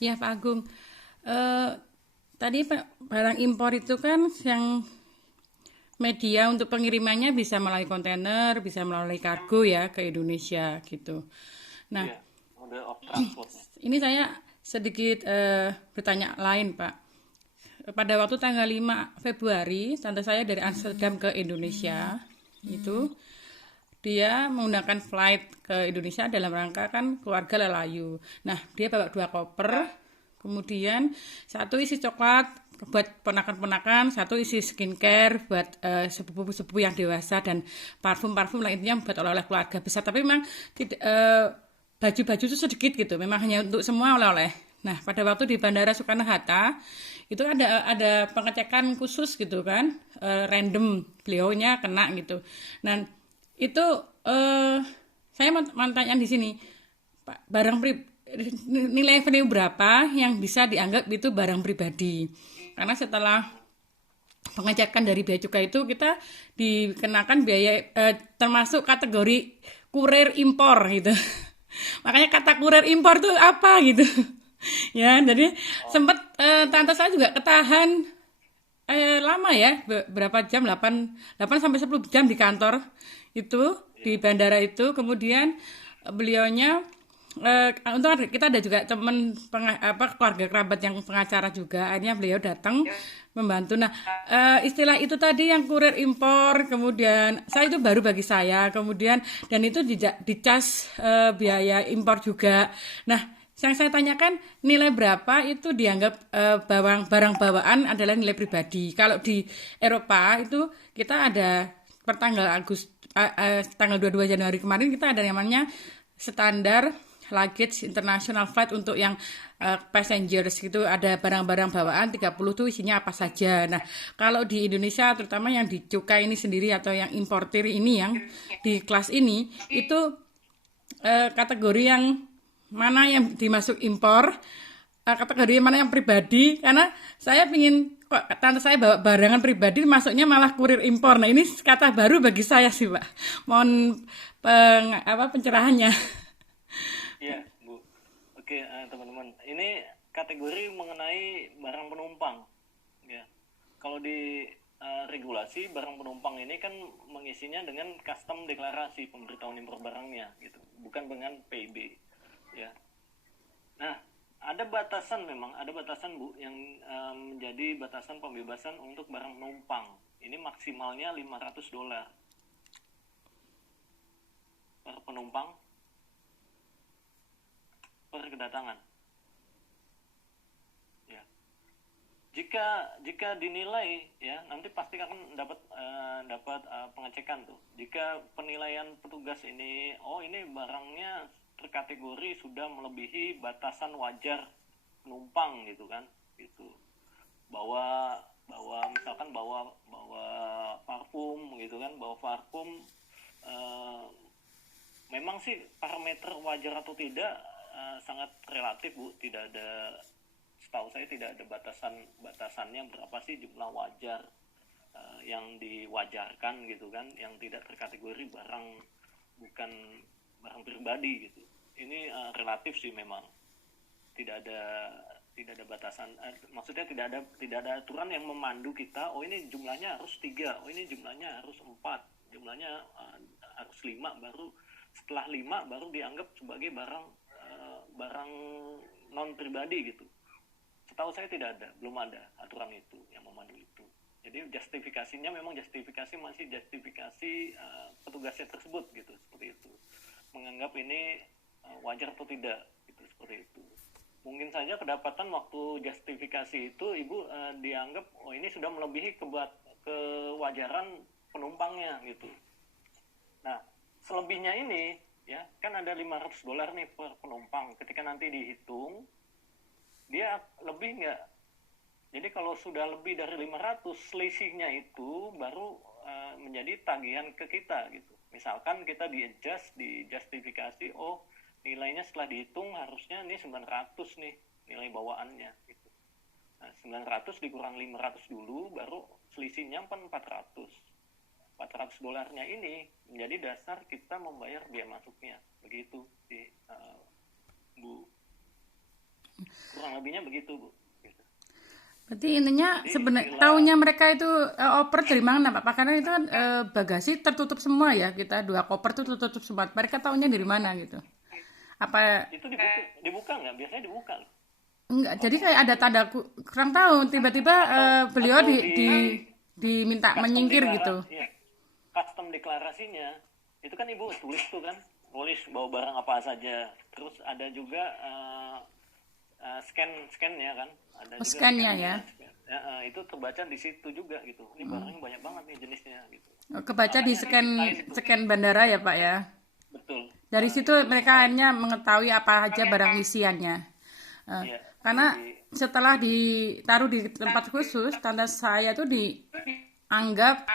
Ya Pak Agung, eh, tadi barang impor itu kan yang media untuk pengirimannya bisa melalui kontainer, bisa melalui kargo ya ke Indonesia gitu. Nah, Iya, mode of transportnya. ini saya sedikit bertanya lain Pak. Pada waktu tanggal 5 Februari, tante saya dari Amsterdam ke Indonesia, itu dia menggunakan flight ke Indonesia dalam rangka kan keluarga lelayu. Nah, dia bawa 2 koper, kemudian satu isi coklat buat ponakan-ponakan, satu isi skincare buat sepupu-sepupu yang dewasa dan parfum-parfum lainnya buat oleh-oleh keluarga besar. Tapi memang tidak baju-baju itu sedikit gitu, memang hanya untuk semua oleh-oleh. Nah, pada waktu di Bandara Soekarno-Hatta itu ada pengecekan khusus gitu kan, random beliaunya kena gitu. Dan itu saya mau tanya di sini, Pak, nilai value berapa yang bisa dianggap itu barang pribadi? Karena setelah pengecekan dari bea cukai itu kita dikenakan biaya termasuk kategori kurir impor gitu. Makanya kata kurir impor itu apa gitu. Ya, jadi Oh, sempat tante saya juga ketahan lama ya, berapa jam, 8 sampai 10 jam di kantor itu, di iya. bandara itu. Kemudian beliaunya untuk kita ada juga teman keluarga kerabat yang pengacara juga, akhirnya beliau datang membantu. Nah, istilah itu tadi yang kurir impor, kemudian saya itu baru bagi saya, kemudian dan itu dicas biaya impor juga. Nah, yang saya tanyakan nilai berapa itu dianggap barang bawaan adalah nilai pribadi. Kalau di Eropa itu kita ada per tanggal 22 Januari kemarin kita ada yang namanya standar luggage international flight untuk yang passengers gitu, ada barang-barang bawaan 30 tuh isinya apa saja. Nah, kalau di Indonesia terutama yang di cukai ini sendiri atau yang importir ini yang di kelas ini itu kategori yang mana yang dimasuk impor, kategori mana yang pribadi, karena saya pingin kok tante saya bawa barangan pribadi masuknya malah kurir impor. Nah, ini kata baru bagi saya sih Pak, mohon pencerahannya. Iya, Bu. Oke, teman-teman. Ini kategori mengenai barang penumpang. Ya. Kalau di regulasi barang penumpang ini kan mengisinya dengan custom deklarasi pemberitahuan impor barangnya gitu, bukan dengan PIB. Ya. Nah, ada batasan, memang ada batasan Bu yang menjadi batasan pembebasan untuk barang penumpang. Ini maksimalnya $500 per penumpang per kedatangan. Ya. Jika dinilai, ya nanti pasti akan dapat pengecekan tuh. Jika penilaian petugas ini, oh ini barangnya terkategori sudah melebihi batasan wajar penumpang gitu kan, gitu. Bawa misalkan bawa parfum gitu kan, bawa parfum, eh, memang sih parameter wajar atau tidak sangat relatif Bu, tidak ada, setahu saya tidak ada batasannya berapa sih jumlah wajar yang diwajarkan gitu kan, yang tidak terkategori barang, bukan barang pribadi gitu. Ini relatif sih, memang tidak ada batasan, maksudnya tidak ada aturan yang memandu kita, oh ini jumlahnya harus 3, oh ini jumlahnya harus 4, jumlahnya harus 5, baru setelah 5 baru dianggap sebagai barang non pribadi gitu. Setahu saya tidak ada, belum ada aturan itu yang memandu itu. Jadi justifikasinya memang masih justifikasi petugasnya tersebut gitu, seperti itu. Menganggap ini wajar atau tidak gitu, seperti itu. Mungkin saja kedapatan waktu justifikasi itu Ibu dianggap oh ini sudah melebihi kewajaran penumpangnya gitu. Nah, selebihnya ini ya kan ada $500 nih per penumpang. Ketika nanti dihitung dia lebih nggak. Jadi kalau sudah lebih dari 500, selisihnya itu baru menjadi tagihan ke kita gitu. Misalkan kita di justifikasi, oh nilainya setelah dihitung harusnya ini 900 nih nilai bawaannya gitu. Nah, 900 dikurang 500 dulu baru selisihnya 400. $400 ini menjadi dasar kita membayar biaya masuknya. Begitu sih Bu. Kurang lebihnya begitu Bu. Gitu. Berarti intinya Jadi sebenarnya istilah tahunya mereka itu oper dari mana Pak? Karena itu kan bagasi tertutup semua ya, kita 2 koper tuh tertutup semua. Mereka tahunya dari mana gitu? Apa itu dibuka nggak? Biasanya dibuka loh. enggak? Jadi kayak Kopernya ada itu tanda kurang tahu. Tiba-tiba atau beliau atau di diminta custom menyingkir gitu. deklarasi ya, custom deklarasinya itu kan ibu tulis tuh kan, tulis bawa barang apa saja, terus ada juga scannya kan, ada Oh, juga scan-nya ya. scannya ya, itu terbaca di situ juga gitu, ini barangnya banyak banget nih jenisnya gitu, Oh, kebaca di makanya scan diceritain tuh. scan bandara ya Pak ya. Betul. Dari situ Itu mereka makanya hanya mengetahui apa aja barang isiannya. Eh, iya karena setelah ditaruh di tempat khusus, tanda saya tuh dianggap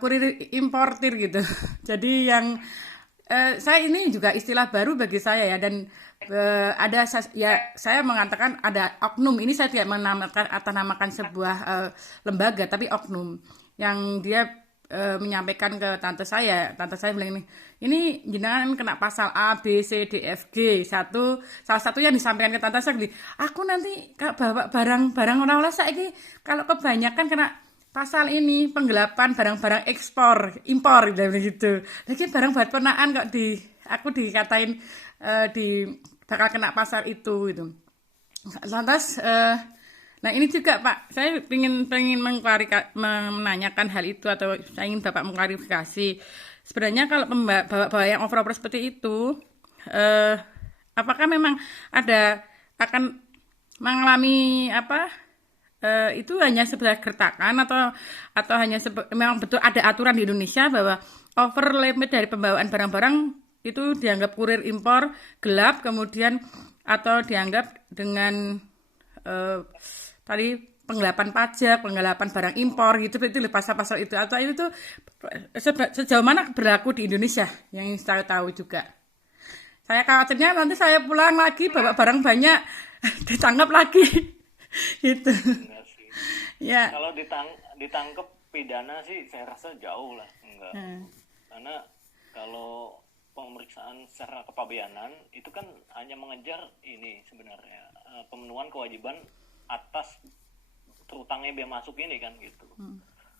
kurir importir gitu. Jadi yang saya ini juga istilah baru bagi saya ya, dan ya saya mengatakan ada oknum. Ini saya tidak menamakan atau namakan sebuah lembaga, tapi oknum yang dia menyampaikan ke tante saya. Tante saya bilang ini jenengan kena pasal A, B, C, D, F, G. Salah satu yang disampaikan ke tante saya bilang, aku nanti kalau bawa barang-barang oleh-oleh saya ini kalau kebanyakan kena pasal ini penggelapan barang-barang ekspor, impor gitu. Lagi barang buat ponaan kok aku dikatain bakal kena pasal itu gitu. Lantas nah ini juga Pak, saya ingin menanyakan hal itu, atau saya ingin Bapak mengklarifikasi. Sebenarnya kalau bawa yang over seperti itu, apakah memang akan mengalami itu hanya sebagai gertakan, atau hanya memang betul ada aturan di Indonesia bahwa over limit dari pembawaan barang-barang itu dianggap kurir impor gelap, kemudian atau dianggap dengan tadi penggelapan pajak, penggelapan barang impor gitu, itu pasal-pasal itu, atau itu tuh sejauh mana berlaku di Indonesia yang saya tahu juga. Saya khawatirnya nanti saya pulang lagi bawa barang banyak ditangkap lagi gitu. enggak sih. Ya. Kalau ditangkap pidana sih saya rasa jauh lah, enggak. Karena kalau pemeriksaan secara kepabeanan itu kan hanya mengejar ini sebenarnya pemenuhan kewajiban atas terutangnya biaya masuk ini kan gitu.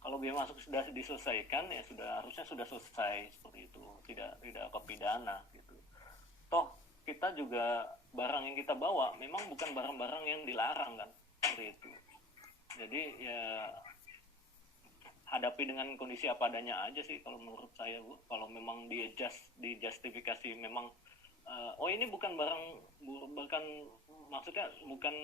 Kalau biaya masuk sudah diselesaikan ya harusnya sudah selesai seperti itu, tidak ke pidana gitu. Toh kita juga barang yang kita bawa memang bukan barang-barang yang dilarang kan, seperti itu. Jadi ya hadapi dengan kondisi apa adanya aja sih kalau menurut saya Bu. Kalau memang dijustifikasi memang ini bukan maksudnya bukan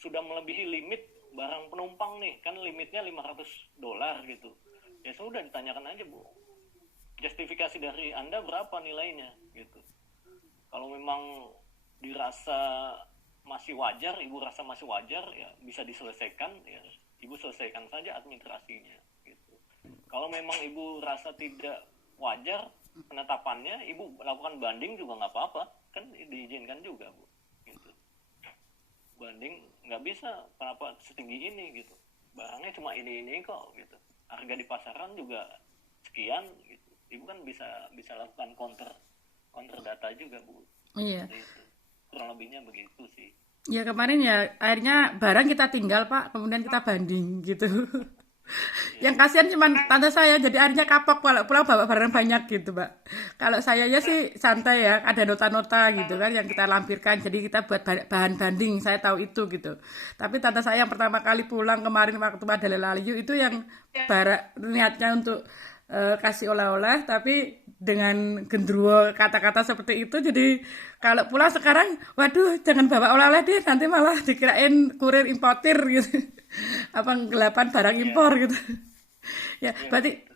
sudah melebihi limit barang penumpang nih, kan limitnya $500 gitu. Ya sudah ditanyakan aja Bu. Justifikasi dari Anda berapa nilainya gitu. Kalau memang dirasa masih wajar, Ibu rasa masih wajar, ya bisa diselesaikan, ya Ibu selesaikan saja administrasinya gitu. Kalau memang Ibu rasa tidak wajar penetapannya, Ibu lakukan banding juga nggak apa-apa, kan diizinkan juga Bu gitu. Banding nggak bisa, kenapa setinggi ini gitu, barangnya cuma ini kok gitu, harga di pasaran juga sekian gitu. Ibu kan bisa lakukan counter data juga Bu. Iya. Gitu. Kurang lebihnya begitu sih. Ya kemarin ya akhirnya barang kita tinggal Pak, kemudian kita banding gitu. Yang kasihan cuma tante saya, jadi akhirnya kapok kalau pulang bawa barang banyak gitu Pak. Kalau saya ya sih santai ya, ada nota-nota gitu kan yang kita lampirkan, jadi kita buat bahan banding, saya tahu itu gitu. Tapi tante saya yang pertama kali pulang kemarin waktu ada Lelayu itu yang niatnya untuk kasih oleh-oleh, tapi dengan gendruwo kata-kata seperti itu, jadi kalau pulang sekarang waduh jangan bawa oleh-oleh deh, nanti malah dikirain kurir importir gitu. Apa gelapan barang impor gitu. Ya, berarti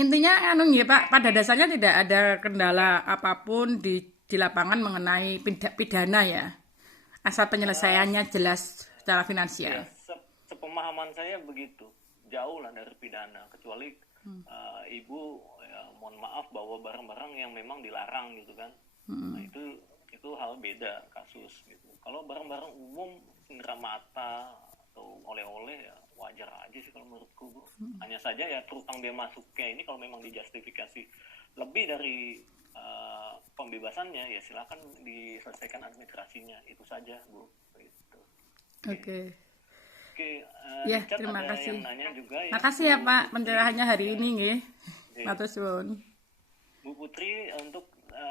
intinya ya Pak, pada dasarnya tidak ada kendala apapun di lapangan mengenai pidana ya. Asal penyelesaiannya jelas secara finansial. Ya, sepemahaman saya begitu. Jauh lah dari pidana, kecuali Ibu ya, mohon maaf bawa barang-barang yang memang dilarang gitu kan. Nah, itu hal beda kasus gitu. Kalau barang-barang umum indera mata atau oleh-oleh ya wajar aja sih kalau menurutku Bu. Hanya saja ya terutang biaya masuknya ini kalau memang dijustifikasi lebih dari pembebasannya ya silakan diselesaikan administrasinya, itu saja Bu. Gitu. Oke. Oke, Ya, Richard terima ada kasih. yang nanya juga ya. Makasih ya Bu Pak Putri. pencerahannya hari Ya, ini nggih. oke. Matur suwun. Bu Putri, untuk